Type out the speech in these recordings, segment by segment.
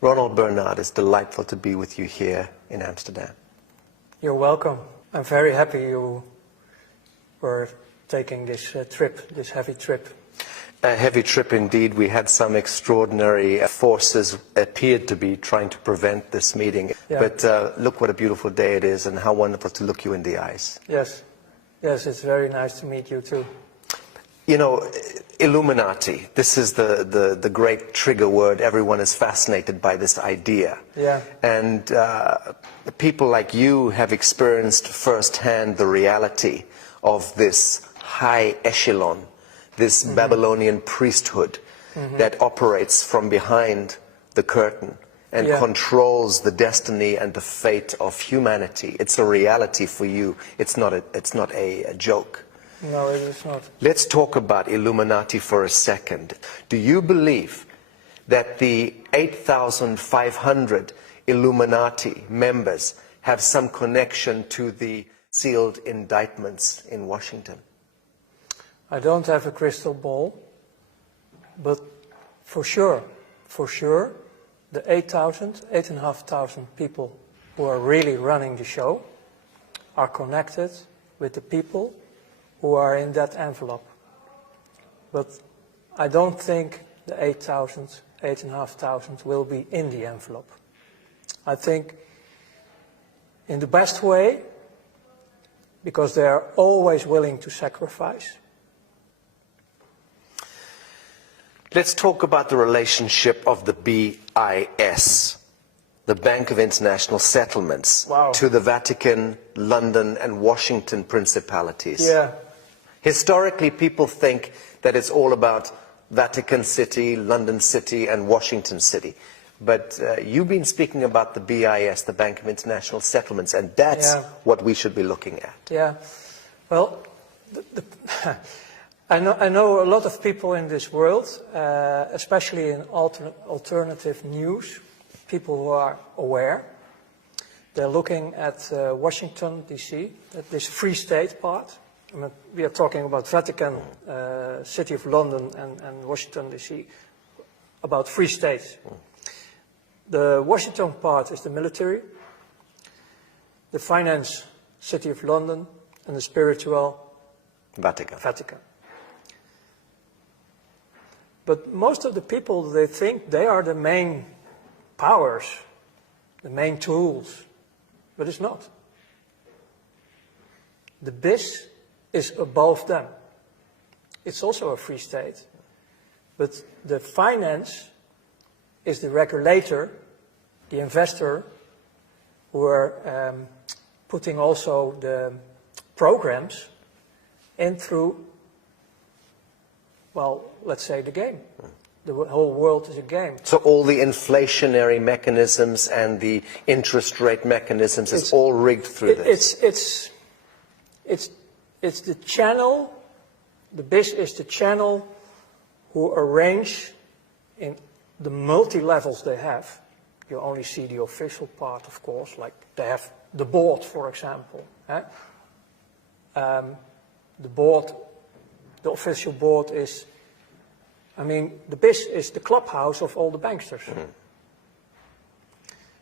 Ronald Bernard, it's delightful to be with you here in Amsterdam. You're welcome. I'm very happy you were taking this trip, this heavy trip. A heavy trip indeed. We had some extraordinary forces appeared to be trying to prevent this meeting. Yeah. But look what a beautiful day it is and how wonderful to look you in the eyes. Yes, yes, it's very nice to meet you too. You know, illuminati, this is the great trigger word. Everyone is fascinated by this idea. Yeah. And people like you have experienced firsthand the reality of this high echelon, this Babylonian priesthood that operates from behind the curtain and controls the destiny and the fate of humanity. It's a reality for you. It's not a joke. No, it is not. Let's talk about Illuminati for a second. Do you believe that the 8,500 Illuminati members have some connection to the sealed indictments in Washington? I don't have a crystal ball, but for sure, the 8,500 people who are really running the show are connected with the people who are in that envelope. But I don't think the 8,500 will be in the envelope. I think in the best way, because they are always willing to sacrifice. Let's talk about the relationship of the BIS, the Bank of International Settlements, to the Vatican, London and Washington principalities. Yeah. Historically, people think that it's all about Vatican City, London City and Washington City. But you've been speaking about the BIS, the Bank of International Settlements, and that's what we should be looking at. Yeah. Well, I know a lot of people in this world, especially in alternative news, people who are aware. They're looking at Washington, D.C., at this Free State part. I mean, we are talking about Vatican, City of London and Washington, D.C., about free states. The Washington part is the military, the finance, City of London, and the spiritual, Vatican. But most of the people, they think they are the main powers, the main tools, but it's not. The BIS is above them. It's also a free state. But the finance is the regulator, the investor, who are putting also the programs in through, well, let's say the game. The whole world is a game. So all the inflationary mechanisms and the interest rate mechanisms is all rigged through this? It's the channel, the BIS is the channel who arrange in the multi-levels they have. You only see the official part, of course, like they have the board, for example. The board, the official board is, I mean, the BIS is the clubhouse of all the banksters.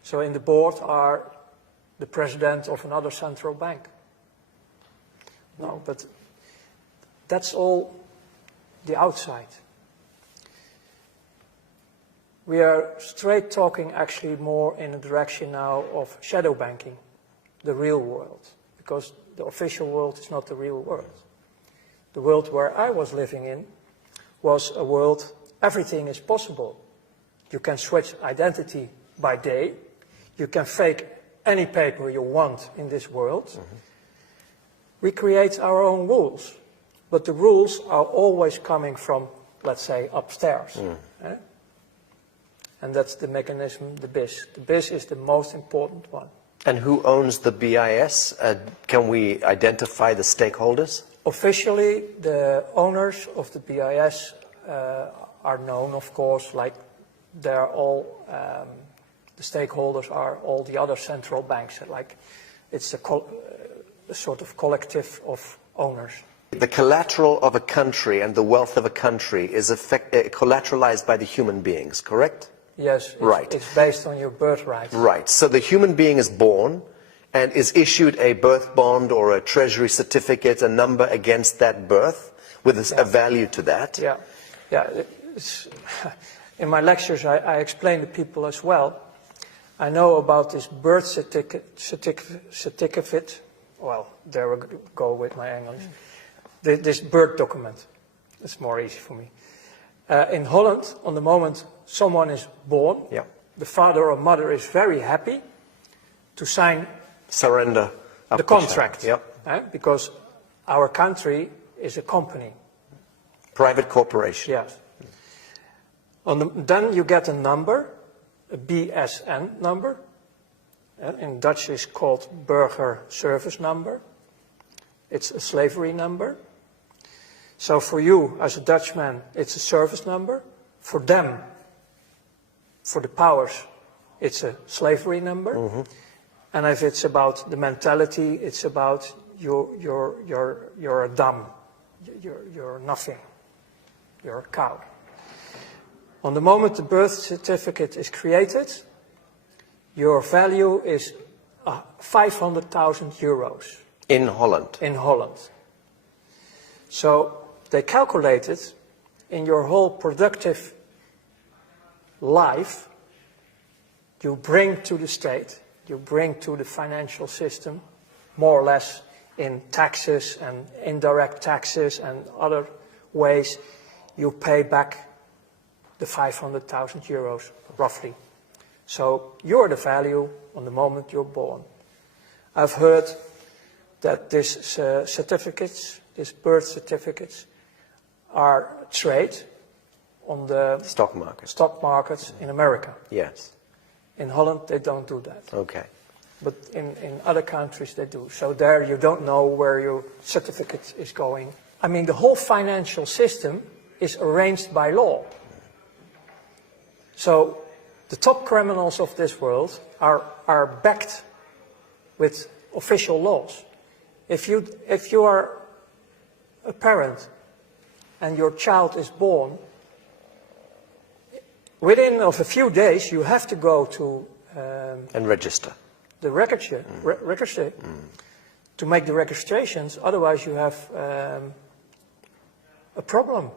So in the board are the president of another central bank. No, but that's all the outside. We are straight talking actually more in the direction now of shadow banking, the real world, because the official world is not the real world. The world where I was living in was a world, everything is possible. You can switch identity by day, you can fake any paper you want in this world. We create our own rules, but the rules are always coming from, let's say, upstairs. And that's the mechanism, the BIS. The BIS is the most important one. And who owns the BIS? Can we identify the stakeholders? Officially, the owners of the BIS are known, of course, like they're all, the stakeholders are all the other central banks. Like it's a sort of collective of owners. The collateral of a country and the wealth of a country is collateralized by the human beings, correct? Yes, Right. It's based on your birthright. Right. So the human being is born and is issued a birth bond or a treasury certificate, a number against that birth with a value to that. Yeah, yeah. In my lectures, I explain to people as well. I know about this birth certificate. Well, there we go with my English. This birth document. It's more easy for me. In Holland, on the moment someone is born, the father or mother is very happy to sign surrender the contract. Because our country is a company. Private corporation. Yes. Then you get a number, a BSN number. In Dutch it's called Burger Service Number. It's a slavery number. So for you, as a Dutchman, it's a service number. For them, for the powers, it's a slavery number. Mm-hmm. And if it's about the mentality, it's about you're a dumb, you're nothing, you're a cow. On the moment the birth certificate is created, your value is 500,000 euros. In Holland? In Holland. So they calculated in your whole productive life, you bring to the state, you bring to the financial system, more or less in taxes and indirect taxes and other ways, you pay back the 500,000 euros, roughly. So you're the value on the moment you're born. I've heard that these certificates, these birth certificates, are traded on the stock markets in America. Yes. In Holland, they don't do that. Okay. But in other countries, they do. So there you don't know where your certificate is going. I mean, the whole financial system is arranged by law. So the top criminals of this world are backed with official laws. If you are a parent and your child is born, within of a few days you have to go to and register the registry to make the registrations. Otherwise, you have a problem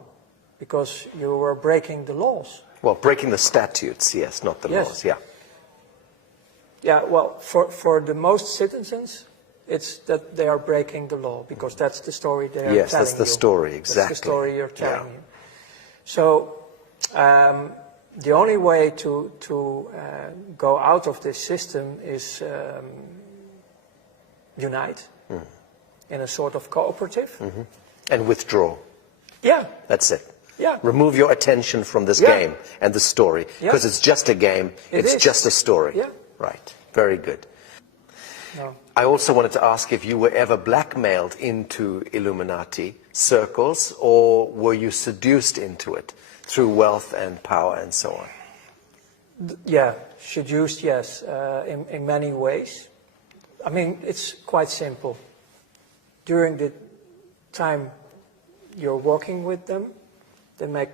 because you are breaking the laws. Well, breaking the statutes, yes, not the laws. Yeah. Yeah. Well, for the most citizens, it's that they are breaking the law because that's the story they are telling you. Yes, that's the story, exactly. That's the story you're telling you. So the only way to go out of this system is unite in a sort of cooperative. Mm-hmm. And withdraw. Yeah. That's it. Yeah. Remove your attention from this game and the story, because it's just a game, it's just a story. Yeah. Right. Very good. No. I also wanted to ask if you were ever blackmailed into Illuminati circles, or were you seduced into it through wealth and power and so on? Yeah, seduced, yes, in many ways. I mean, it's quite simple. During the time you're working with them, they make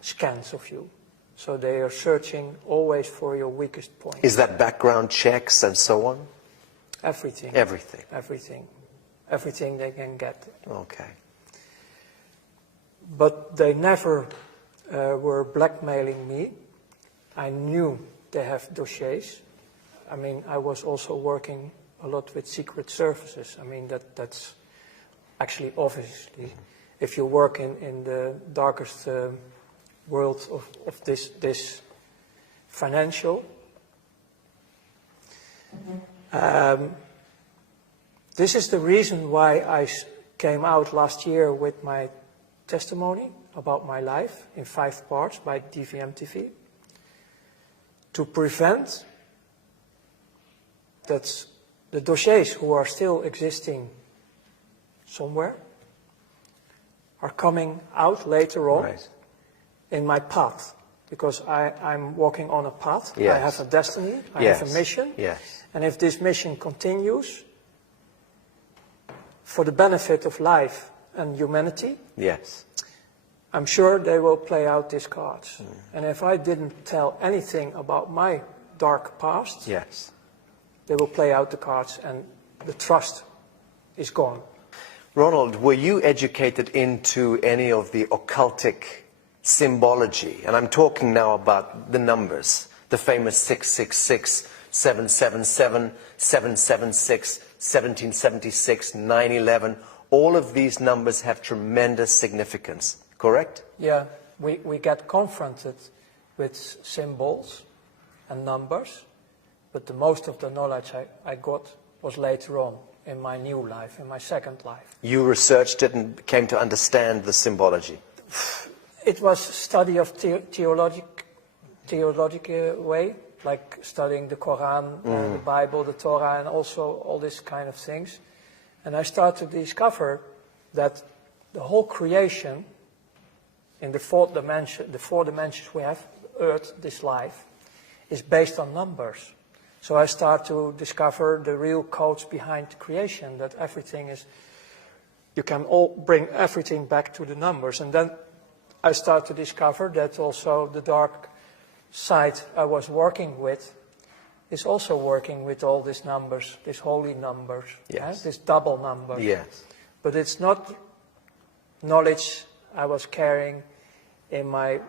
scans of you. So they are searching always for your weakest point. Is that background checks and so on? Everything. Everything. Everything. Everything they can get. Okay. But they never were blackmailing me. I knew they have dossiers. I mean, I was also working a lot with secret services. I mean, that's actually obviously, if you work in the darkest world of this financial, this is the reason why I came out last year with my testimony about my life in 5 parts by DVM TV, to prevent that the dossiers who are still existing somewhere are coming out later on in my path, because I'm walking on a path. Yes. I have a destiny, I have a mission, and if this mission continues for the benefit of life and humanity, I'm sure they will play out these cards. And if I didn't tell anything about my dark past, Yes. they will play out the cards and the trust is gone. Ronald, were you educated into any of the occultic symbology? And I'm talking now about the numbers, the famous 666, 777, 776, 1776, 9/11. All of these numbers have tremendous significance, correct? Yeah, we get confronted with symbols and numbers, but the most of the knowledge I got was later on in my new life, in my second life. You researched it and came to understand the symbology. It was study of theological way, like studying the Quran, the Bible, the Torah, and also all these kind of things. And I started to discover that the whole creation in the four dimensions we have, Earth, this life, is based on numbers. So I start to discover the real codes behind creation, that everything is, you can all bring everything back to the numbers. And then I start to discover that also the dark side I was working with is also working with all these numbers, these holy numbers, yes. These double numbers. Yes. But it's not knowledge I was carrying in my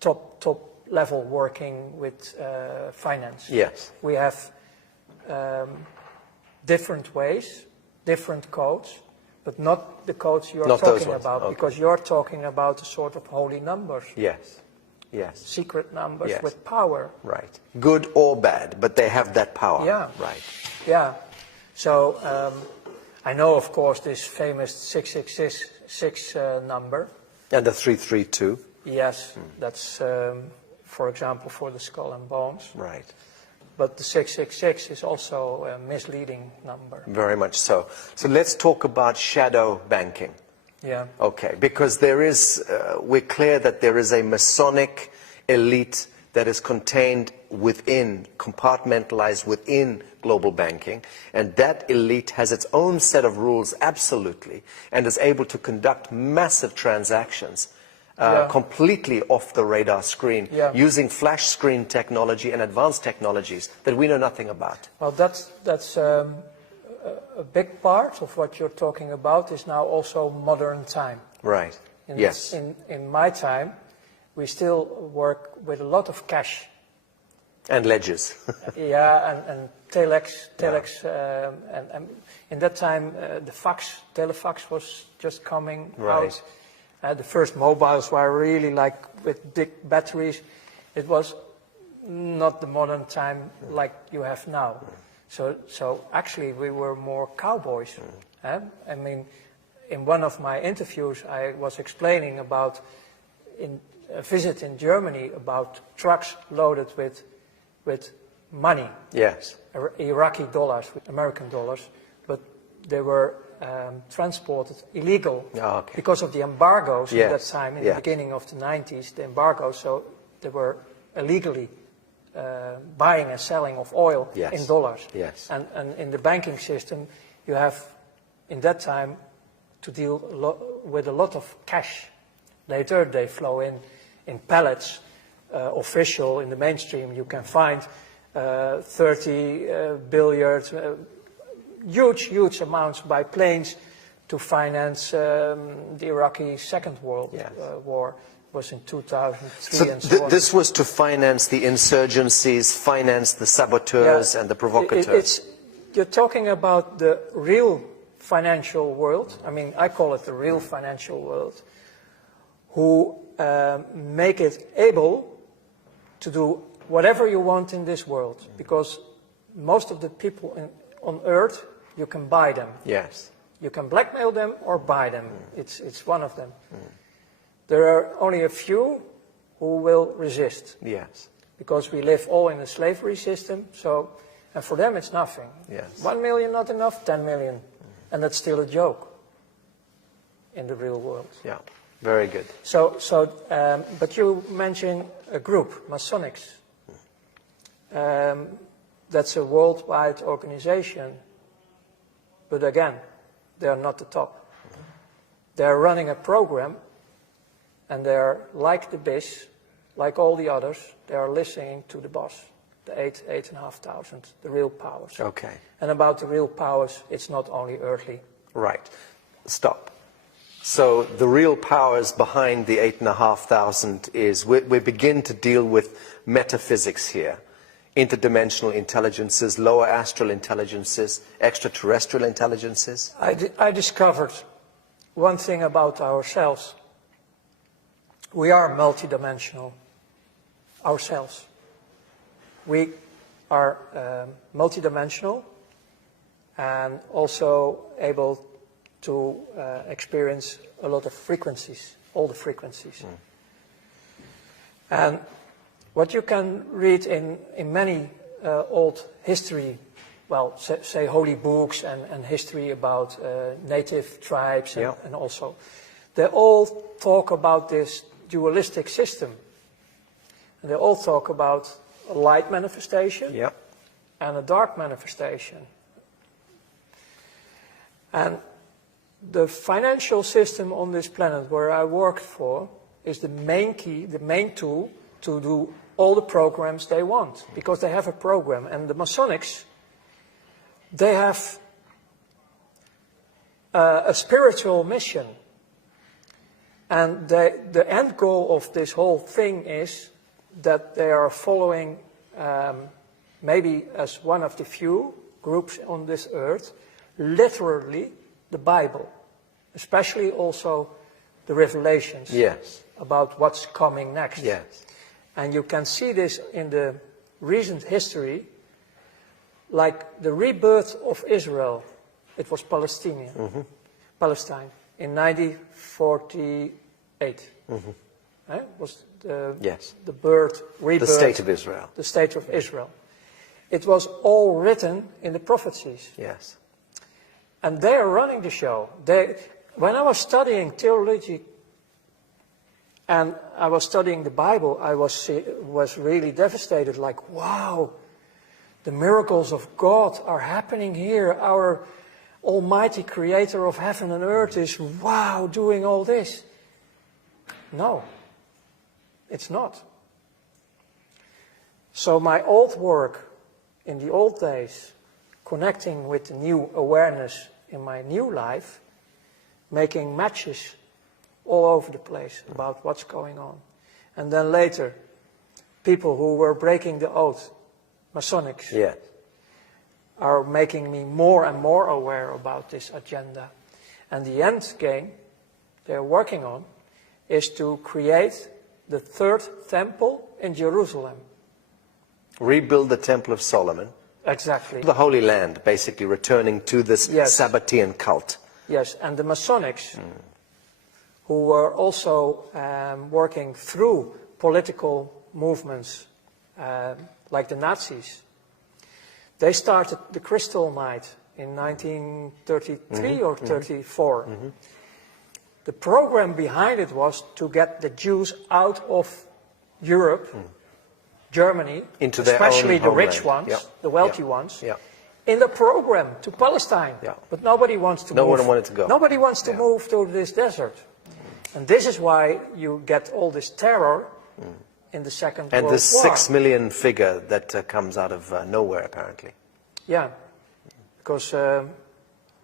top level working with finance. Yes. We have different ways, different codes, but not the codes you're talking about, okay. Because you're talking about a sort of holy numbers. Yes. Yes. Secret numbers Yes. with power. Right. Good or bad, but they have that power. Yeah. Right. Yeah. So I know, of course, this famous 666 number. And the 332. Yes, that's, for example, for the skull and bones. Right. But the 666 is also a misleading number. Very much so. So let's talk about shadow banking. Yeah. Okay, because there is, we're clear that there is a Masonic elite that is contained within, compartmentalized within global banking, and that elite has its own set of rules, absolutely, and is able to conduct massive transactions completely off the radar screen, using flash screen technology and advanced technologies that we know nothing about. Well, that's a big part of what you're talking about is now also modern time. Right. Yes. In my time, we still work with a lot of cash. And ledgers. And telex, and in that time the telefax was just coming out. The first mobiles were really like with big batteries. It was not the modern time like you have now. So actually we were more cowboys. I mean, in one of my interviews I was explaining about in a visit in Germany about trucks loaded with money. Yes. Iraqi dollars, with American dollars, but they were transported illegal because of the embargoes at that time, in the beginning of the 90s, the embargoes, so they were illegally buying and selling of oil in dollars. Yes. And in the banking system, you have, in that time, to deal with a lot of cash. Later, they flow in pallets, official, in the mainstream. You can find 30 billion, huge amounts by planes to finance the Iraqi Second World War. Was in 2003 and so on. This was to finance the insurgencies, finance the saboteurs and the provocateurs. You're talking about the real financial world. I mean, I call it the real financial world, who make it able to do whatever you want in this world, because most of the people on Earth, you can buy them. Yes. You can blackmail them or buy them. It's one of them. There are only a few who will resist. Yes. Because we live all in a slavery system, and for them it's nothing. Yes. 1 million not enough, 10 million. And that's still a joke in the real world. Yeah, very good. But you mentioned a group, Masonics. That's a worldwide organization. But again, they are not the top. They are running a program And they're like the BIS, like all the others, they are listening to the boss, the 8,500, the real powers. Okay. And about the real powers, it's not only earthly. Right. Stop. So the real powers behind the 8,500 is we begin to deal with metaphysics here. Interdimensional intelligences, lower astral intelligences, extraterrestrial intelligences. I discovered one thing about ourselves. We are multidimensional ourselves. We are multidimensional and also able to experience a lot of frequencies, all the frequencies. And what you can read in many old history, well, say holy books and history about native tribes and also, they all talk about this dualistic system. And they all talk about a light manifestation and a dark manifestation. And the financial system on this planet where I worked for is the main key, the main tool to do all the programs they want, because they have a program. And the Masonics, they have a spiritual mission. And the end goal of this whole thing is that they are following, maybe as one of the few groups on this earth, literally the Bible, especially also the Revelations about what's coming next. And you can see this in the recent history, like the rebirth of Israel. It was Palestine in 1948. Was the rebirth, the state of Israel. The state of Israel. It was all written in the prophecies. And they are running the show. When I was studying theology and I was studying the Bible, I was really devastated, like, wow, the miracles of God are happening here. Our almighty creator of heaven and earth is, wow, doing all this. No, it's not. So my old work in the old days, connecting with the new awareness in my new life, making matches all over the place about what's going on. And then later, people who were breaking the oath, Masonics, are making me more and more aware about this agenda. And the end game they're working on is to create the third temple in Jerusalem. Rebuild the Temple of Solomon. Exactly. The Holy Land, basically returning to this Sabbatean cult. Yes, and the Masonics, who were also working through political movements like the Nazis, they started the Crystal Night in 1933 or 34. The program behind it was to get the Jews out of Europe, Germany, into especially the homeland. rich ones, the wealthy ones, in the program to Palestine. But nobody wants to move. No one wanted to go. Nobody wants to move to this desert. And this is why you get all this terror in the Second World War. And the 6 million figure that comes out of nowhere, apparently. Yeah, because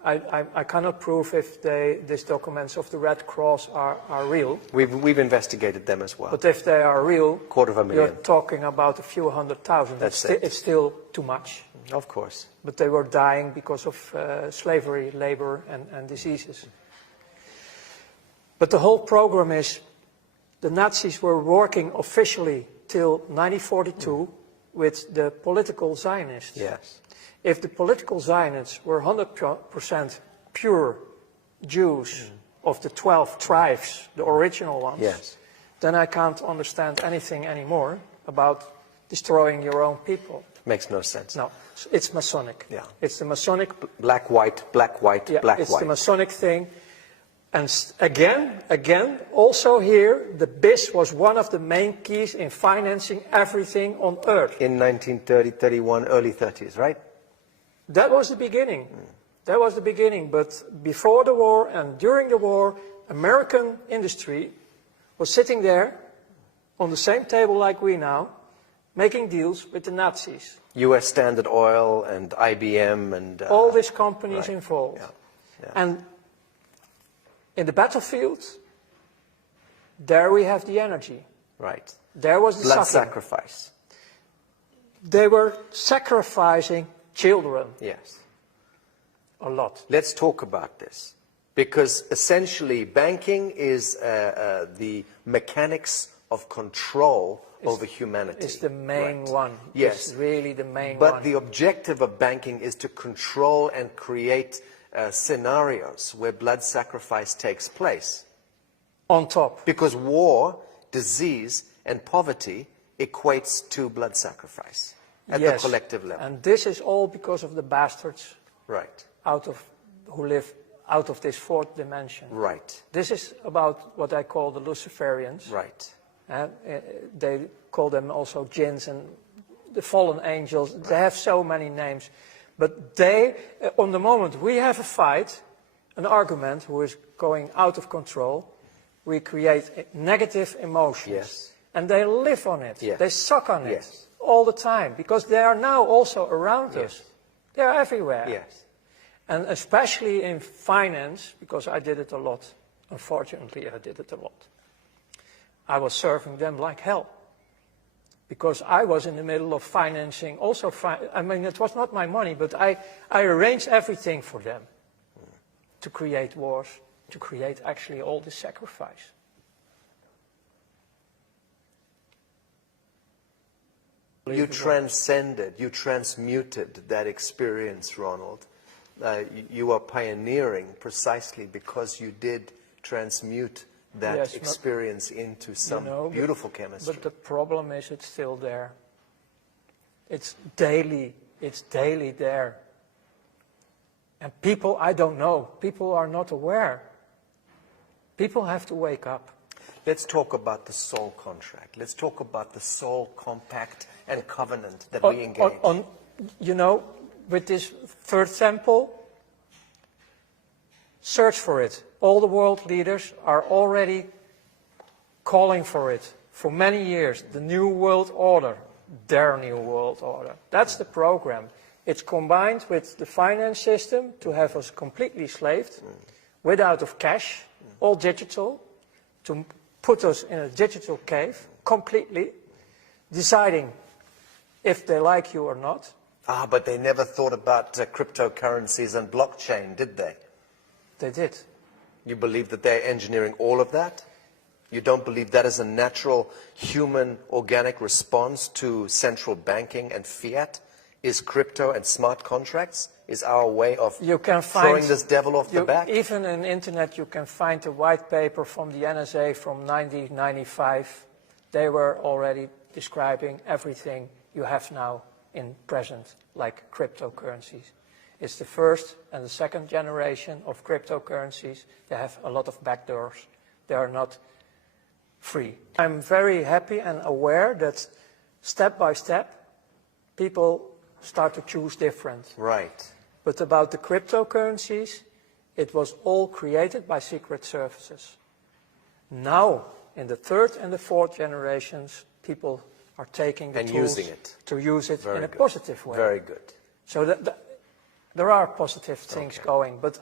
I cannot prove if these documents of the Red Cross are real. We've investigated them as well. But if they are real, 250,000. you're talking about a few 100,000. It's still too much. Of course. But they were dying because of slavery, labor, and diseases. But the whole program is, the Nazis were working officially till 1942 with the political Zionists. If the political Zionists were 100% pure Jews of the 12 tribes, the original ones, then I can't understand anything anymore about destroying your own people. Makes no sense. No, it's Masonic. It's the Masonic. Black, white, black, white, black, it's white. the Masonic thing. And again, also here, the BIS was one of the main keys in financing everything on earth. In 1930, 31, early 30s, right? That was the beginning. That was the beginning. But before the war and during the war, American industry was sitting there on the same table like we now, making deals with the Nazis. US Standard Oil and IBM and... all these companies right. involved. Yeah. Yeah. And in the battlefield, there we have the energy. Right. There was the blood suffering. sacrifice. They were sacrificing children Yes. a lot. Let's talk about this. Because essentially banking is the mechanics of control over humanity. It's the main Right. one. Yes. It's really the main But one. the objective of banking is to control and create scenarios where blood sacrifice takes place. On top. Because war, disease, and poverty equates to blood sacrifice at the collective level. And this is all because of the bastards Right. who live out of this fourth dimension. Right. This is about what I call the Luciferians. Right. They call them also jinns and the fallen angels. They have so many names. But they, on the moment we have a fight, an argument who is going out of control, we create negative emotions. Yes. And they live on it. Yes. They suck on it Yes. all the time because they are now also around Yes. us. They are everywhere. Yes. And especially in finance, because I did it a lot. Unfortunately, I did it a lot. I was serving them like hell. Because I was in the middle of financing also, I mean, it was not my money, but I arranged everything for them to create wars, to create actually all this sacrifice. You transcended, you transmuted that experience, Ronald. You are pioneering precisely because you did transmute that Yes, experience into some beautiful chemistry. But the problem is it's still there. It's daily there. And people, I don't know, people are not aware. People have to wake up. Let's talk about the soul contract. Let's talk about the soul compact and covenant that we engage. You know, with this third temple, search for it. All the world leaders are already calling for it for many years. The New World Order, their New World Order. That's the program. It's combined with the finance system to have us completely slaved, without of cash, all digital, to put us in a digital cave, completely, deciding if they like you or not. Ah, but they never thought about cryptocurrencies and blockchain, did they? They did. You believe that they're engineering all of that? You don't believe that is a natural human organic response to central banking and fiat? Is crypto and smart contracts? Is our way of throwing this devil off the back? Even on the internet you can find a white paper from the NSA from 1995. They were already describing everything you have now in present, like cryptocurrencies. It's the first and the second generation of cryptocurrencies. They have a lot of backdoors. They are not free. I'm very happy and aware that step by step, people start to choose different. Right. But about the cryptocurrencies, it was all created by secret services. Now, in the third and the fourth generations, people are taking the tools to use it in a positive way. Very good. So there are positive things going, but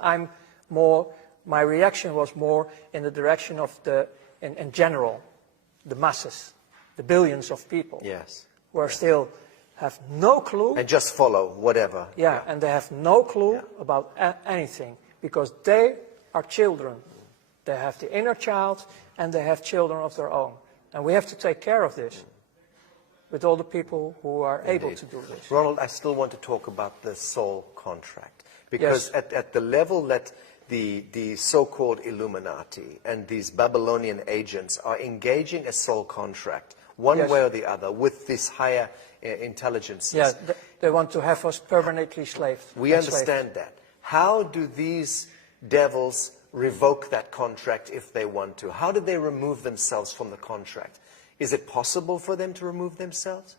my reaction was more in the direction of in general, the masses, the billions of people who are still have no clue. And just follow whatever. Yeah, and they have no clue about anything because they are children. They have the inner child and they have children of their own. And we have to take care of this with all the people who are able to do this. Ronald, I still want to talk about the soul contract because at the level that the so-called Illuminati and these Babylonian agents are engaging a soul contract, one way or the other, with this higher intelligences. Yeah, they want to have us permanently slaved. We understand that. How do these devils revoke that contract if they want to? How do they remove themselves from the contract? Is it possible for them to remove themselves?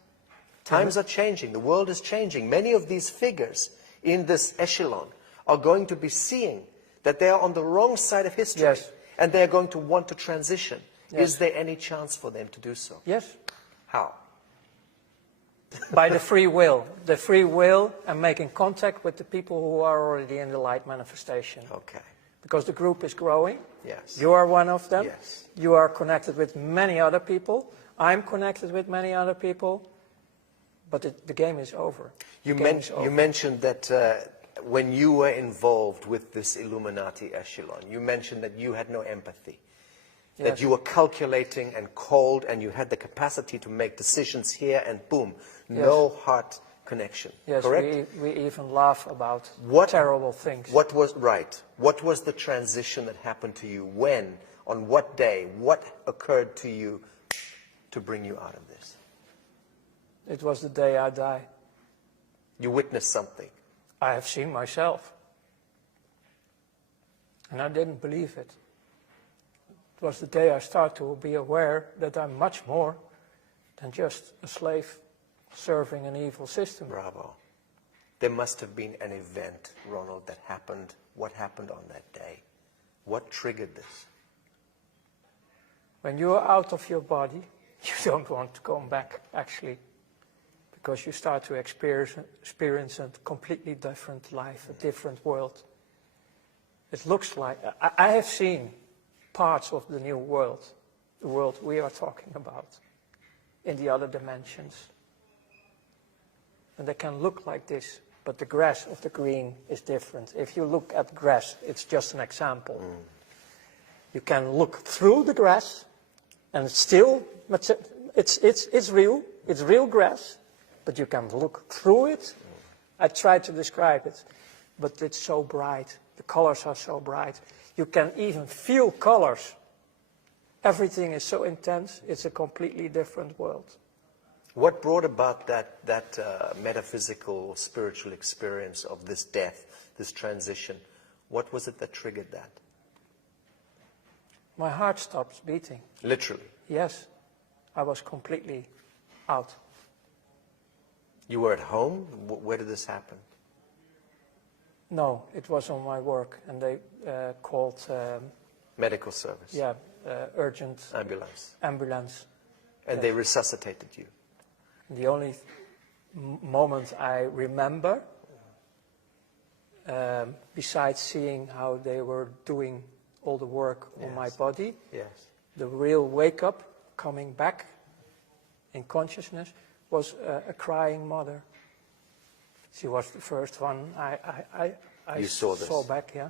Times are changing. The world is changing. Many of these figures in this echelon are going to be seeing that they are on the wrong side of history. And they are going to want to transition Yes. Is there any chance for them to do so? Yes. How? By the free will. The free will and making contact with the people who are already in the light manifestation. Okay. Because the group is growing. Yes. You are one of them. Yes. You are connected with many other people. I'm connected with many other people. But the game is over. You mentioned that when you were involved with this Illuminati echelon, you mentioned that you had no empathy. That Yes. you were calculating and cold and you had the capacity to make decisions here and boom, no heart connection. Yes, correct? we even laugh about What- terrible things. What was right? What was the transition that happened to you? When? On what day? What occurred to you to bring you out of this? It was the day I died. You witnessed something. I have seen myself. And I didn't believe it. It was the day I started to be aware that I'm much more than just a slave serving an evil system. Bravo. There must have been an event, Ronald, that happened. What happened on that day? What triggered this? When you are out of your body, you don't want to come back, actually. Because you start to experience a completely different life, a different world. It looks like, I have seen parts of the new world, the world we are talking about, in the other dimensions. And they can look like this, but the grass of the green is different. If you look at grass, it's just an example. You can look through the grass, and it's still, it's real grass, but you can look through it. I tried to describe it, but it's so bright. The colors are so bright. You can even feel colors. Everything is so intense. It's a completely different world. What brought about that metaphysical, spiritual experience of this death, this transition? What was it that triggered that? My heart stops beating. Literally. Yes, I was completely out. You were at home? Where did this happen? No, it was on my work, and they called, Medical service? yeah, urgent Ambulance. And Yes. they resuscitated you? The only moment I remember, besides seeing how they were doing all the work on my body, Yes. the real wake-up, coming back in consciousness, was a crying mother. She was the first one I You saw this. back, yeah.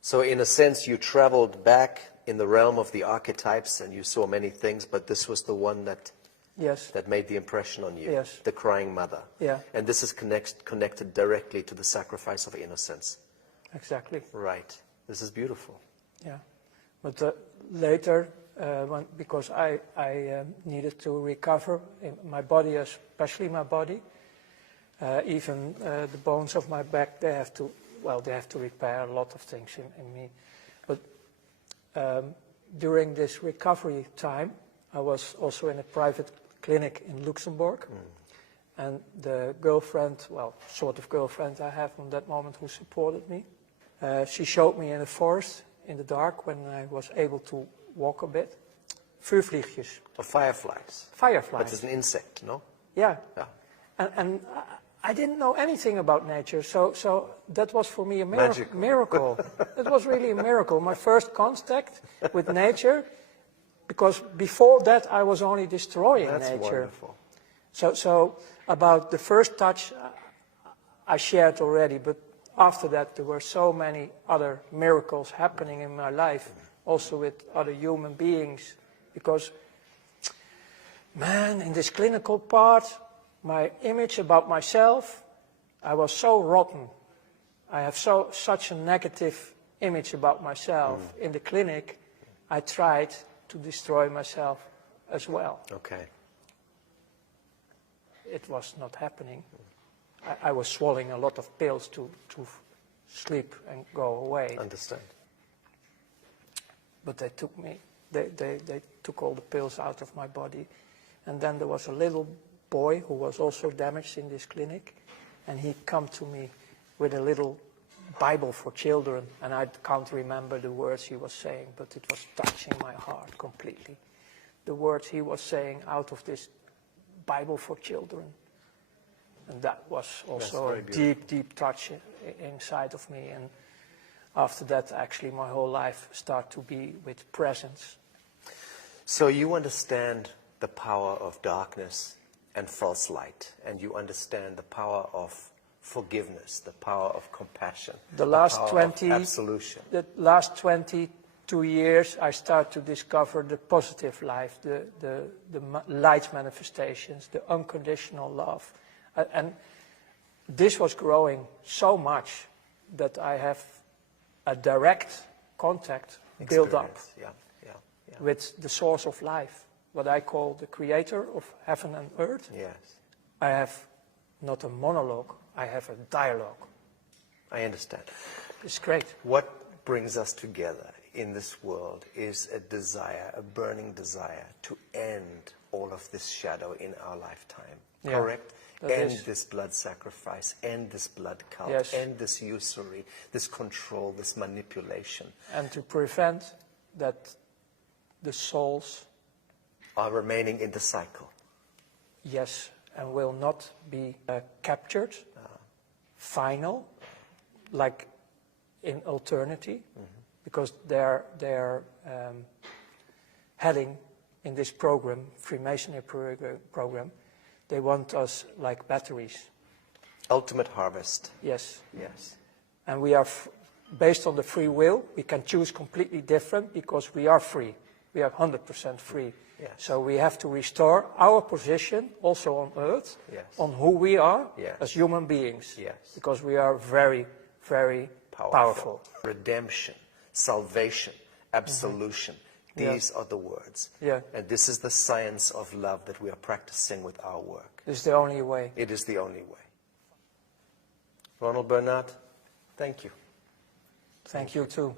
So in a sense, you traveled back in the realm of the archetypes and you saw many things, but this was the one that Yes, made the impression on you. Yes. The crying mother. yeah, And this is connected directly to the sacrifice of innocence. exactly, Right. This is beautiful. yeah. But later, because I needed to recover in my body, especially my body, even the bones of my back, they have to repair a lot of things in me. But during this recovery time, I was also in a private clinic in Luxembourg. And the girlfriend, well, sort of girlfriend I have from that moment who supported me, she showed me in the forest, in the dark, when I was able to walk a bit, vuurvliegjes, Or fireflies. fireflies. But it's an insect, no? Yeah. Yeah. And I didn't know anything about nature, so that was for me a Magical. miracle. It was really a miracle. My first contact with nature, because before that I was only destroying That's nature. wonderful. So about the first touch I shared already, but after that there were so many other miracles happening in my life, also with other human beings, because, man, in this clinical part, my image about myself, I was so rotten. I have such a negative image about myself. In the clinic, I tried to destroy myself as well. Okay. It was not happening. I was swallowing a lot of pills to sleep and go away. Understand. But they took all the pills out of my body. And then there was a little boy who was also damaged in this clinic. And he come to me with a little Bible for children, and I can't remember the words he was saying, but it was touching my heart completely. The words he was saying out of this Bible for children. And that was also a deep, deep touch inside of me. And after that, actually, my whole life started to be with presence. So you understand the power of darkness and false light, and you understand the power of forgiveness, the power of compassion, The last power 20, of absolution. The last 22 years, I start to discover the positive life, the light manifestations, the unconditional love. And this was growing so much that I have a direct contact built up with the source of life, what I call the creator of heaven and earth. Yes. I have not a monologue, I have a dialogue. I understand. It's great. What brings us together in this world is a desire, a burning desire to end all of this shadow in our lifetime. Yeah, correct? that End is. this blood sacrifice, end this blood cult, Yes. end this usury, this control, this manipulation. And to prevent that the souls, Are remaining in the cycle. yes, and will not be captured, final, like in eternity, because they're heading in this program, Freemasonry program, they want us like batteries. Ultimate harvest. Yes. Yes. And we are, based on the free will, we can choose completely different because we are free. We are 100% free. Yes. So we have to restore our position also on earth, Yes. on who we are Yes. as human beings. Yes. Because we are very, very powerful. Redemption, salvation, absolution. These are the words. Yeah. And this is the science of love that we are practicing with our work. This is the only way. It is the only way. Ronald Bernard, thank you. Thank you too.